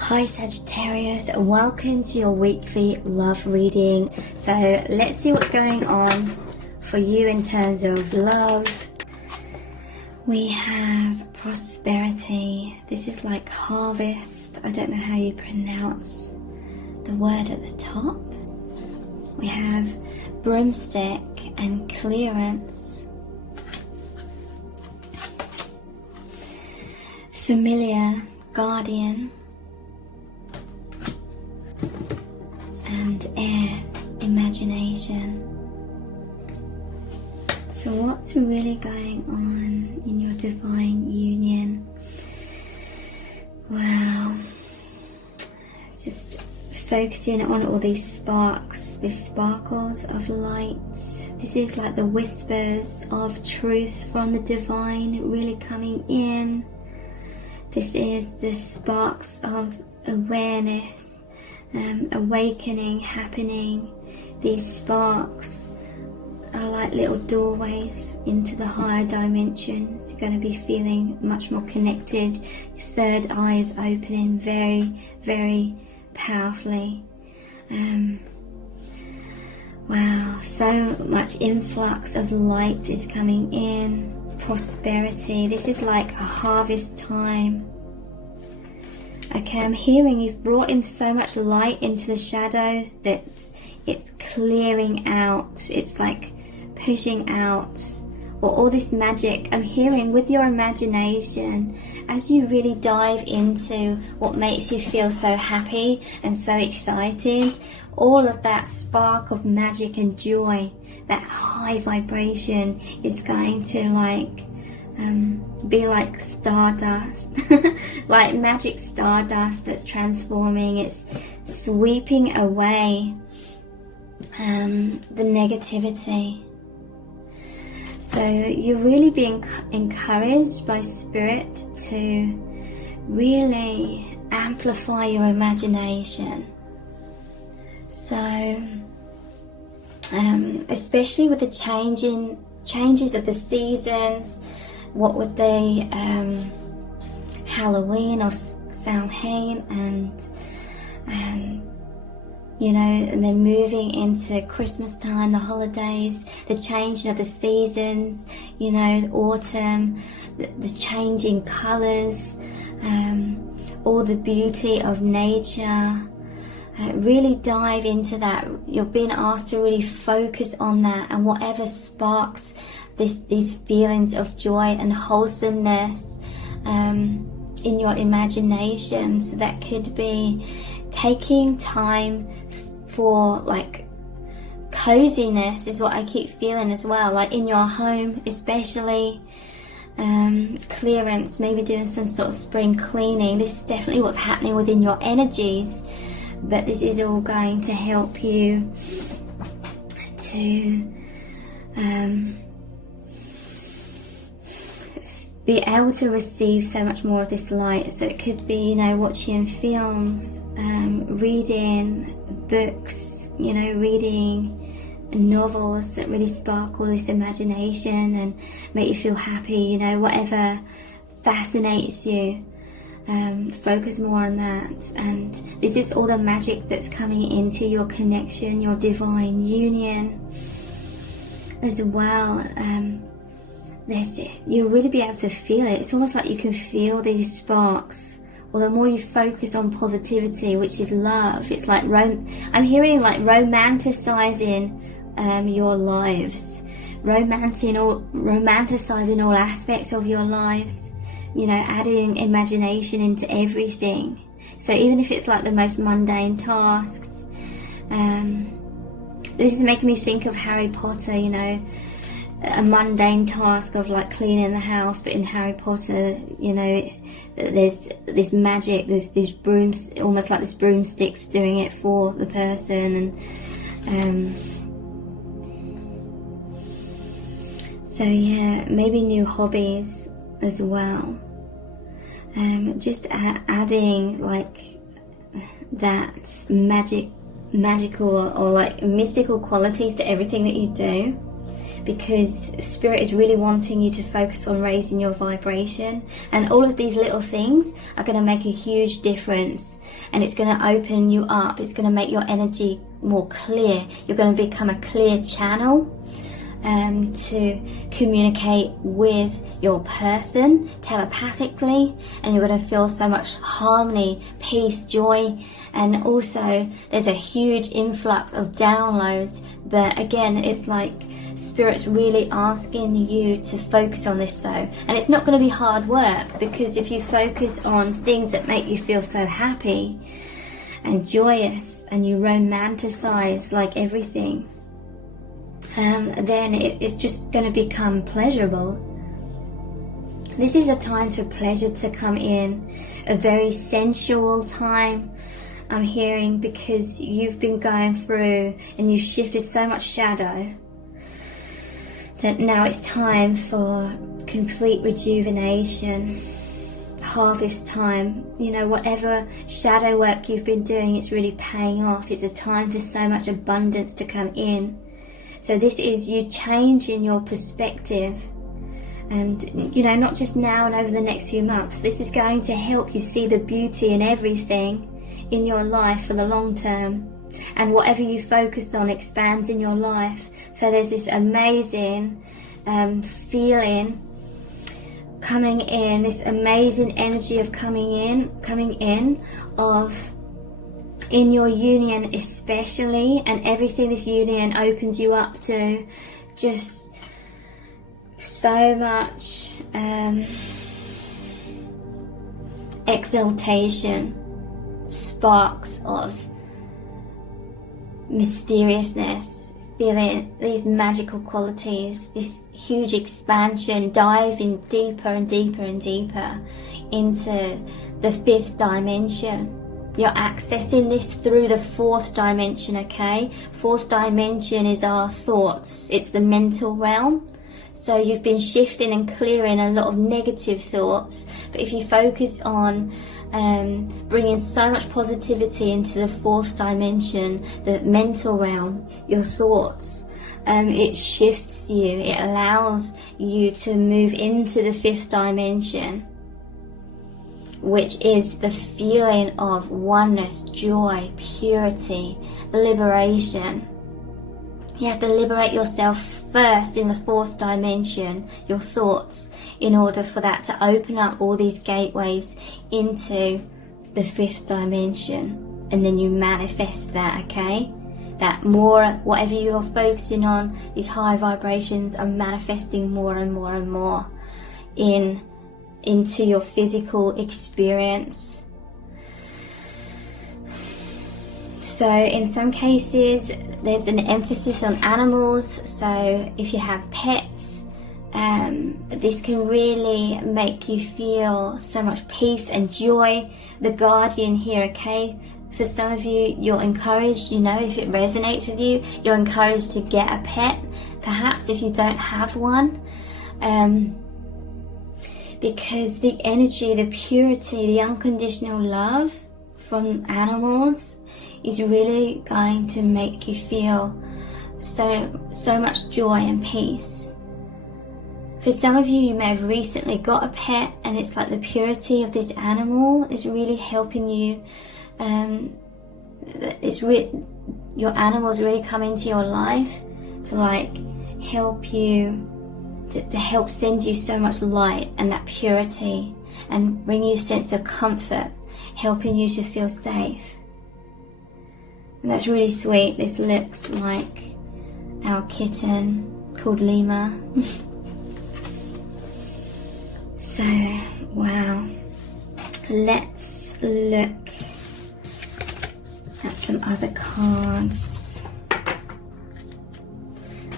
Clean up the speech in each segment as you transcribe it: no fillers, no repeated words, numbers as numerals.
Hi Sagittarius, welcome to your weekly love reading. So let's see what's going on for you in terms of love. We have prosperity. This is like harvest. I don't know how you pronounce the word at the top. We have broomstick and clearance. Familiar, guardian. And air, imagination. So what's really going on in your divine union? Wow. Just focusing on all these sparks, these sparkles of light. This is like the whispers of truth from the divine really coming in. This is the sparks of awareness. Awakening happening. These sparks are like little doorways into the higher dimensions. You're going to be feeling much more connected. Your third eye is opening very, very powerfully. Wow, so much influx of light is coming in. Prosperity. This is like a harvest time. Okay, I'm hearing you've brought in so much light into the shadow that it's clearing out. It's like pushing out. Or all this magic. I'm hearing with your imagination, as you really dive into what makes you feel so happy and so excited, all of that spark of magic and joy, that high vibration is going to be like stardust, like magic stardust that's transforming. It's sweeping away the negativity. So you're really being encouraged by Spirit to really amplify your imagination. So especially with the changes of the seasons. What would they, Halloween or Samhain, and you know, and then moving into Christmas time, the holidays, the changing of the seasons, you know, autumn, the changing colours, all the beauty of nature. Really dive into that. You're being asked to really focus on that, and whatever sparks these feelings of joy and wholesomeness in your imagination. So that could be taking time for like coziness is what I keep feeling as well, like in your home especially. Clearance, maybe doing some sort of spring cleaning. This is definitely what's happening within your energies, but this is all going to help you to be able to receive so much more of this light. So it could be, you know, watching films, reading books, you know, reading novels that really sparkle this imagination and make you feel happy, you know, whatever fascinates you. Focus more on that. And this is all the magic that's coming into your connection, your divine union as well. You'll really be able to feel it. It's almost like you can feel these sparks. Or the more you focus on positivity, which is love, it's like I'm hearing like romanticizing your lives, romanticizing all aspects of your lives. You know, adding imagination into everything. So even if it's like the most mundane tasks, this is making me think of Harry Potter, you know, a mundane task of like cleaning the house, but in Harry Potter, you know, there's this magic, there's these brooms, almost like this broomsticks doing it for the person. And so yeah, maybe new hobbies as well. Just adding like that magical or like mystical qualities to everything that you do. because Spirit is really wanting you to focus on raising your vibration, and all of these little things are going to make a huge difference, and it's going to open you up. It's going to make your energy more clear. You're going to become a clear channel to communicate with your person telepathically, and you're going to feel so much harmony, peace, joy. And also there's a huge influx of downloads, but again, it's like Spirit's really asking you to focus on this though. And it's not going to be hard work, because if you focus on things that make you feel so happy and joyous, and you romanticize like everything, then it's just going to become pleasurable. This is a time for pleasure to come in, a very sensual time, I'm hearing, because you've been going through and you've shifted so much shadow that now it's time for complete rejuvenation, harvest time. You know, whatever shadow work you've been doing, it's really paying off. It's a time for so much abundance to come in. So this is you changing your perspective, and you know, not just now and over the next few months. This is going to help you see the beauty in everything in your life for the long term, and whatever you focus on expands in your life. So there's this amazing feeling coming in, this amazing energy of coming in of in your union especially, and everything this union opens you up to, just so much exaltation, sparks of mysteriousness, feeling these magical qualities, this huge expansion, diving deeper and deeper and deeper into the 5th dimension. You're accessing this through the 4th dimension, okay? 4th dimension is our thoughts. It's the mental realm. So you've been shifting and clearing a lot of negative thoughts. But if you focus on bringing so much positivity into the 4th dimension, the mental realm, your thoughts, it shifts you. It allows you to move into the 5th dimension, which is the feeling of oneness, joy, purity, liberation. You have to liberate yourself first in the 4th dimension, your thoughts, in order for that to open up all these gateways into the 5th dimension. And then you manifest that, okay? That more, whatever you're focusing on, these high vibrations are manifesting more and more and more into your physical experience. So in some cases there's an emphasis on animals, so if you have pets, this can really make you feel so much peace and joy. The guardian here, okay? For some of you, you're encouraged, you know, if it resonates with you, you're encouraged to get a pet, perhaps if you don't have one. Because the energy, the purity, the unconditional love from animals is really going to make you feel so much joy and peace. For some of you, you may have recently got a pet, and it's like the purity of this animal is really helping you. Your animals really come into your life to like help you, to help send you so much light and that purity, and bring you a sense of comfort, helping you to feel safe. And that's really sweet. This looks like our kitten called Lima. So, wow. Let's look at some other cards.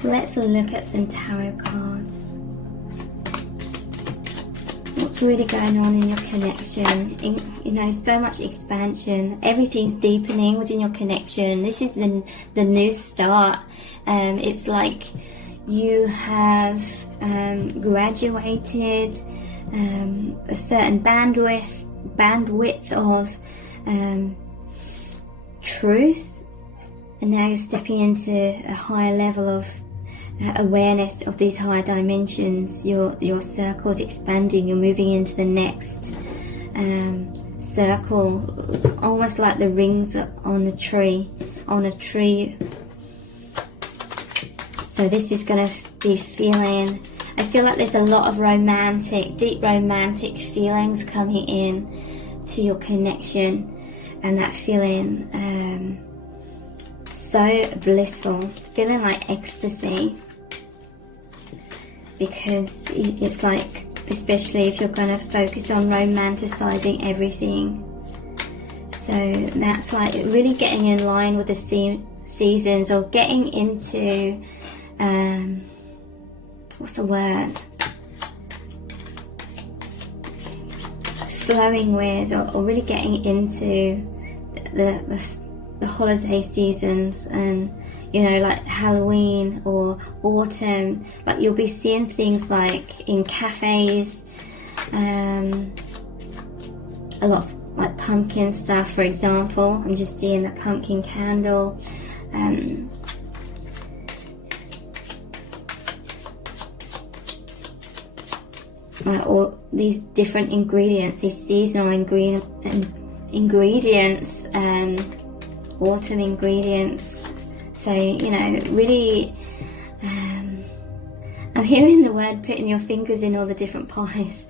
Let's look at some tarot cards. What's really going on in your connection? You know, so much expansion. Everything's deepening within your connection. This is the new start. It's like you have graduated a certain bandwidth of truth, and now you're stepping into a higher level of awareness of these higher dimensions. Your circle is expanding. You're moving into the next circle, almost like the rings on a tree. So this is going to be feeling, I feel like there's a lot of deep romantic feelings coming in to your connection, and that feeling so blissful, feeling like ecstasy, because it's like, especially if you're going to focus on romanticizing everything. So that's like really getting in line with the seasons, or getting into what's the word, flowing with, or really getting into the holiday seasons, and you know, like Halloween or autumn. Like you'll be seeing things like in cafes, a lot of like pumpkin stuff, for example. I'm just seeing the pumpkin candle. All these different ingredients, these seasonal ingredients, autumn ingredients. So, you know, really, I'm hearing the word putting your fingers in all the different pies.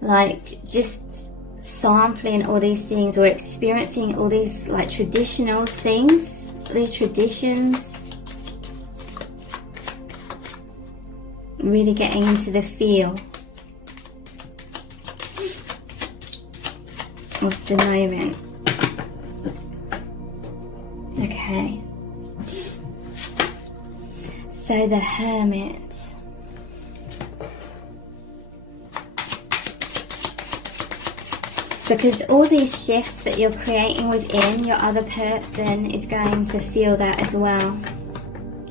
Like just sampling all these things, or experiencing all these like traditional things, these traditions. Really getting into the feel of the moment. Okay. So the Hermit. Because all these shifts that you're creating within, your other person is going to feel that as well.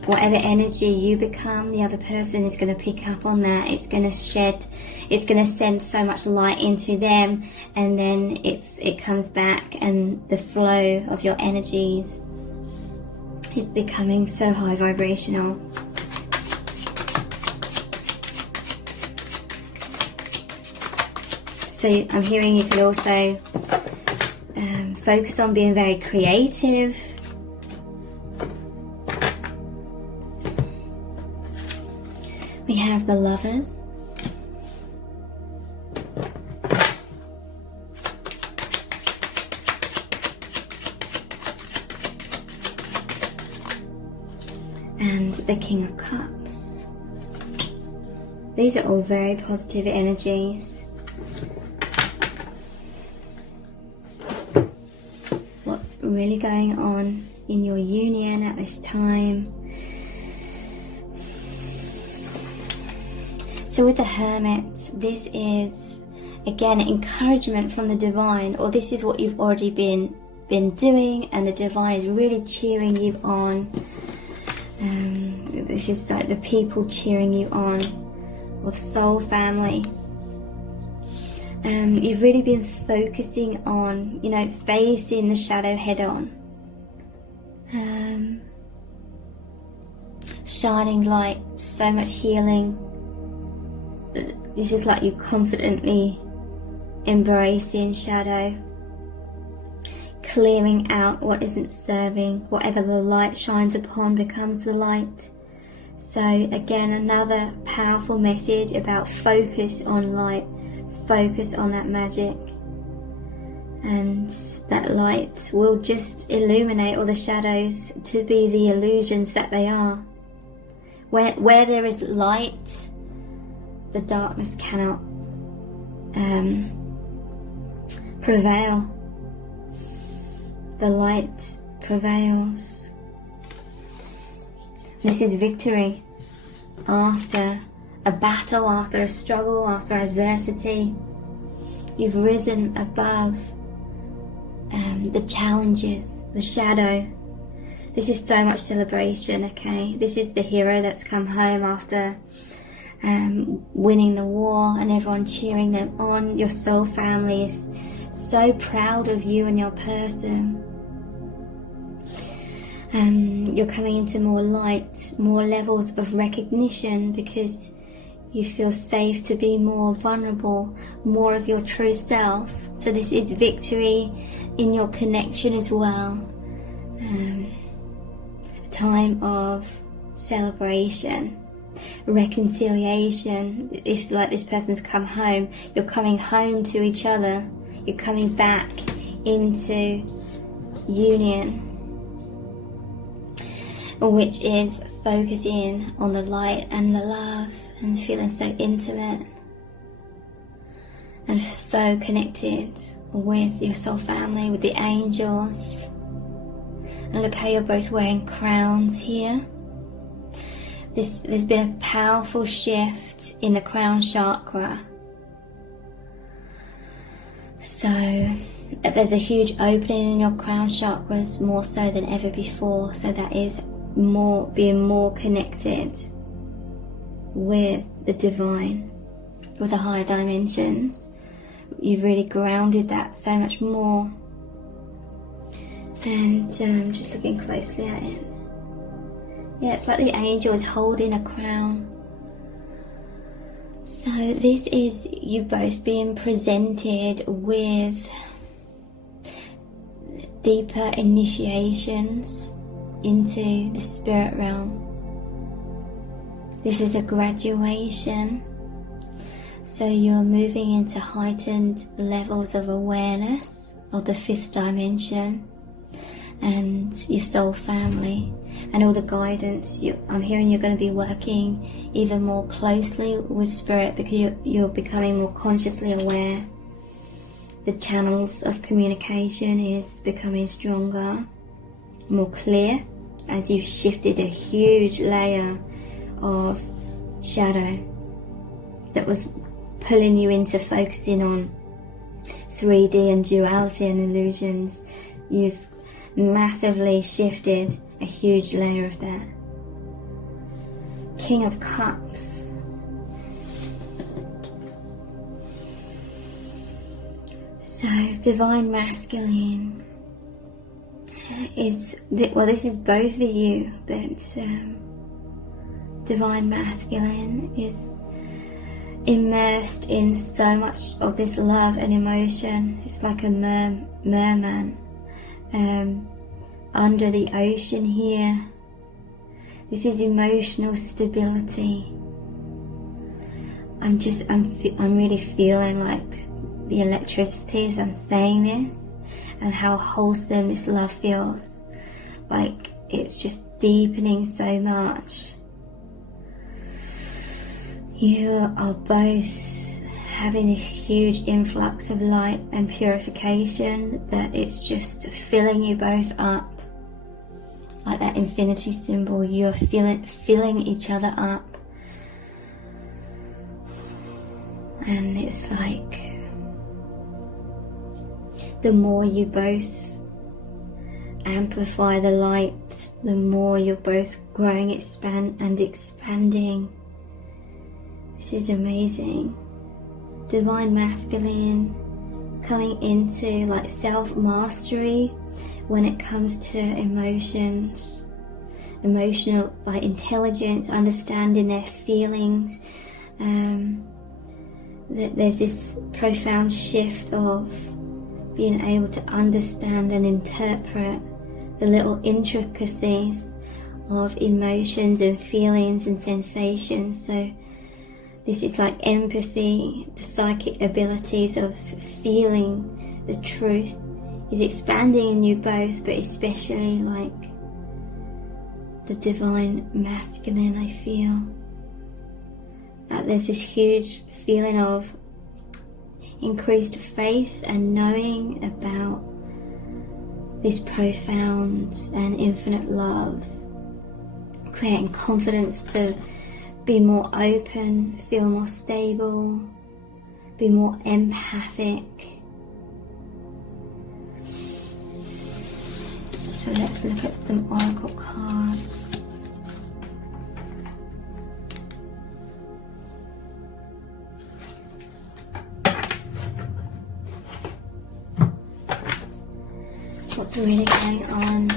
Whatever energy you become, the other person is going to pick up on that. It's going to send so much light into them, and then it comes back, and the flow of your energies is becoming so high vibrational. So I'm hearing you could also focus on being very creative. We have the Lovers. And the King of Cups. These are all very positive energies. What's really going on in your union at this time? So with the Hermit, this is again encouragement from the divine, or this is what you've already been doing, and the divine is really cheering you on. This is like the people cheering you on, or the soul family. You've really been focusing on, you know, facing the shadow head on. Shining light, so much healing. It's just like you confidently embracing shadow, clearing out what isn't serving. Whatever the light shines upon becomes the light. So again, another powerful message about focus on light, focus on that magic, and that light will just illuminate all the shadows to be the illusions that they are. Where there is light, the darkness cannot prevail. The light prevails. This is victory after a battle, after a struggle, after adversity. You've risen above the challenges, the shadow. This is so much celebration, okay? This is the hero that's come home after winning the war, and everyone cheering them on. Your soul family is so proud of you and your person. You're coming into more light, more levels of recognition, because you feel safe to be more vulnerable, more of your true self. So this is victory in your connection as well. A time of celebration, reconciliation. It's like this person's come home. You're coming home to each other. You're coming back into union, which is focusing on the light and the love and feeling so intimate and so connected with your soul family, with the angels. And look how you're both wearing crowns here. There's been a powerful shift in the crown chakra. So there's a huge opening in your crown chakras, more so than ever before. So that is being more connected with the divine, with the higher dimensions. You've really grounded that so much more. And just looking closely at it. Yeah, it's like the angel is holding a crown. So this is you both being presented with deeper initiations into the spirit realm. This is a graduation. So you're moving into heightened levels of awareness of the fifth dimension and your soul family and all the guidance. I'm hearing you're going to be working even more closely with spirit, because you're becoming more consciously aware. The channels of communication is becoming stronger, more clear, as you've shifted a huge layer of shadow that was pulling you into focusing on 3D and duality and illusions. You've massively shifted a huge layer of that. King of Cups. So divine masculine is, well, this is both of you, but divine masculine is immersed in so much of this love and emotion. It's like a merman under the ocean here. This is emotional stability. I'm really feeling like the electricity as I'm saying this, and how wholesome this love feels. Like it's just deepening so much. You are both having this huge influx of light and purification that it's just filling you both up. Like that infinity symbol, you're filling each other up. And it's like the more you both amplify the light, the more you're both growing, expanding. This is amazing. Divine masculine coming into like self-mastery when it comes to emotions, emotional like intelligence, understanding their feelings. There's this profound shift of being able to understand and interpret the little intricacies of emotions and feelings and sensations. So this is like empathy, the psychic abilities of feeling the truth is expanding in you both, but especially like the divine masculine. I feel that there's this huge feeling of increased faith and knowing about this profound and infinite love, creating confidence to be more open, feel more stable, be more empathic. So let's look at some oracle cards. What's really going on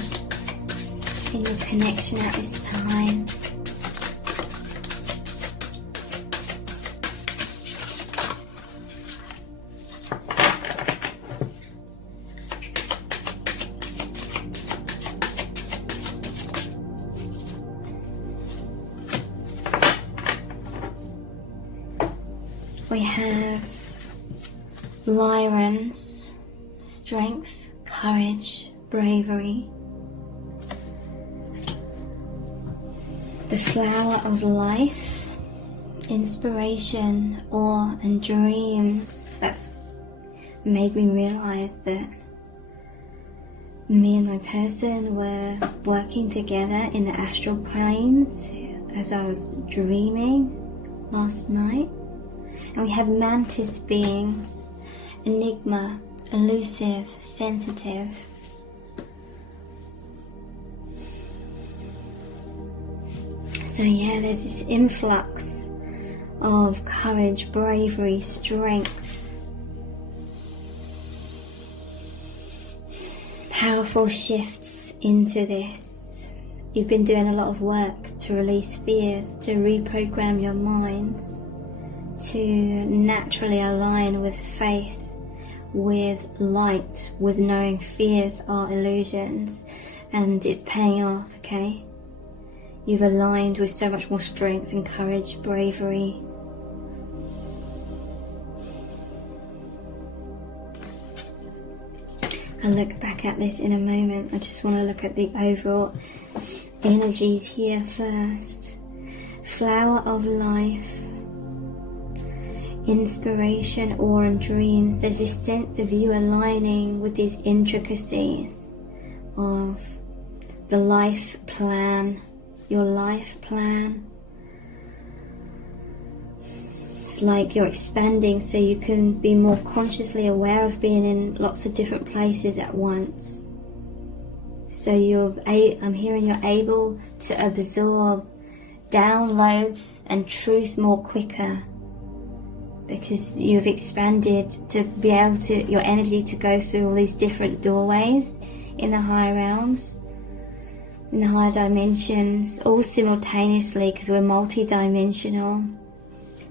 in your connection at this time. We have Lions, strength, courage, bravery. The flower of life, inspiration, awe and dreams. That's made me realize that me and my person were working together in the astral planes as I was dreaming last night. And we have mantis beings, enigma, elusive, sensitive. So yeah, there's this influx of courage, bravery, strength. Powerful shifts into this. You've been doing a lot of work to release fears, to reprogram your minds, to naturally align with faith, with light, with knowing fears are illusions, and it's paying off, okay? You've aligned with so much more strength and courage, bravery. I'll look back at this in a moment. I just want to look at the overall energies here first. Flower of life, inspiration, awe and dreams. There's this sense of you aligning with these intricacies of the life plan, your life plan. It's like you're expanding so you can be more consciously aware of being in lots of different places at once. So I'm hearing you're able to absorb downloads and truth more quicker, because you've expanded to be able to, your energy to go through all these different doorways in the higher realms, in the higher dimensions, all simultaneously, because we're multi-dimensional.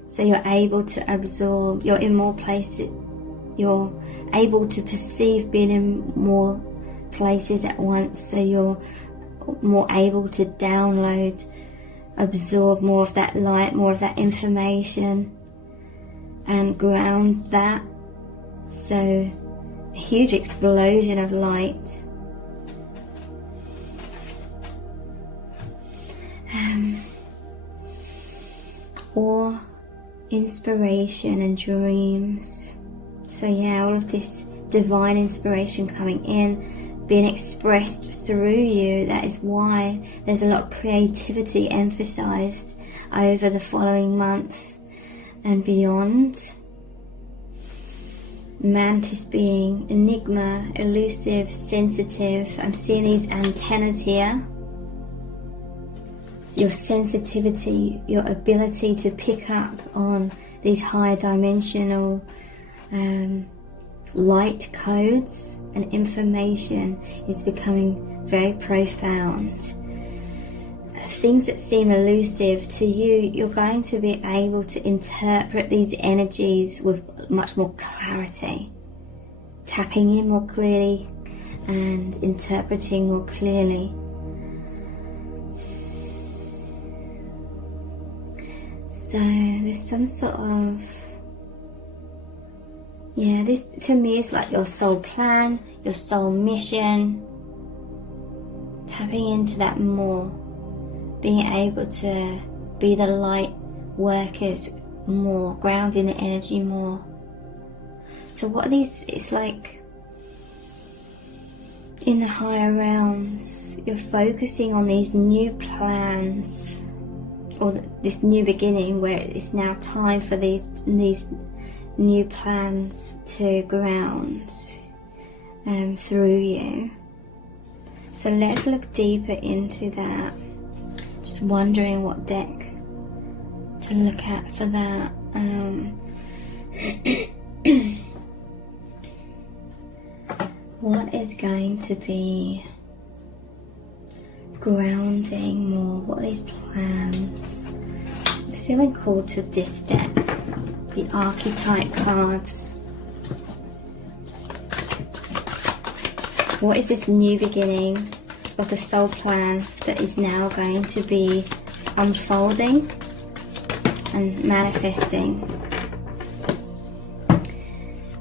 So you're able to absorb, you're in more places, you're able to perceive being in more places at once, so you're more able to download, absorb more of that light, more of that information, and ground that. So a huge explosion of light. Or inspiration and dreams. So yeah, all of this divine inspiration coming in, being expressed through you. That is why there's a lot of creativity emphasized over the following months and beyond. Mantis being, enigma, elusive, sensitive. I'm seeing these antennas here. It's your sensitivity, your ability to pick up on these higher dimensional light codes and information is becoming very profound. Things that seem elusive to you, you're going to be able to interpret these energies with much more clarity, tapping in more clearly and interpreting more clearly. So there's some sort of, yeah, this to me is like your soul plan, your soul mission, tapping into that more, being able to be the light workers more, grounding the energy more. So what are these, it's like in the higher realms, you're focusing on these new plans, or this new beginning, where it's now time for these new plans to ground through you. So let's look deeper into that. Just wondering what deck to look at for that. What is going to be grounding more. What are these plans? I'm feeling called to this deck, the archetype cards. What is this new beginning of the soul plan that is now going to be unfolding and manifesting?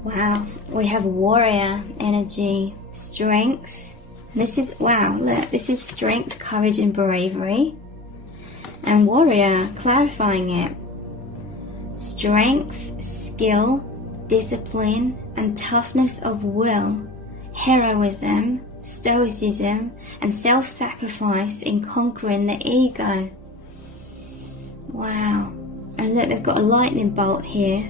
Wow, we have warrior energy, strength. This is, wow, look, this is strength, courage and bravery. And warrior, clarifying it. Strength, skill, discipline and toughness of will, heroism, stoicism and self-sacrifice in conquering the ego. Wow. And look, they've got a lightning bolt here.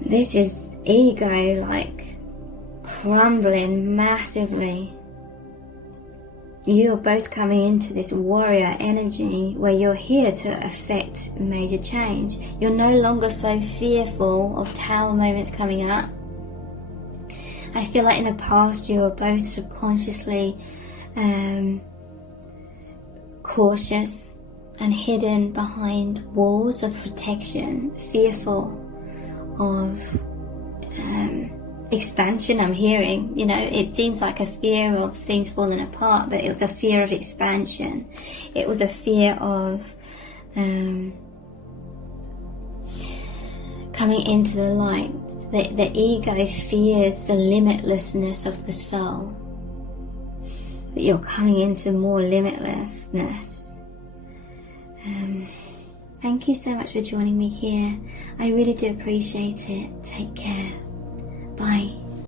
This is ego like crumbling massively. You are both coming into this warrior energy where you're here to affect major change. You're no longer so fearful of tower moments coming up. I feel like in the past you were both subconsciously cautious and hidden behind walls of protection, fearful of expansion. I'm hearing, you know, it seems like a fear of things falling apart, but it was a fear of expansion. It was a fear of coming into the light. The ego fears the limitlessness of the soul, but you're coming into more limitlessness. Thank you so much for joining me here. I really do appreciate it. Take care. Bye.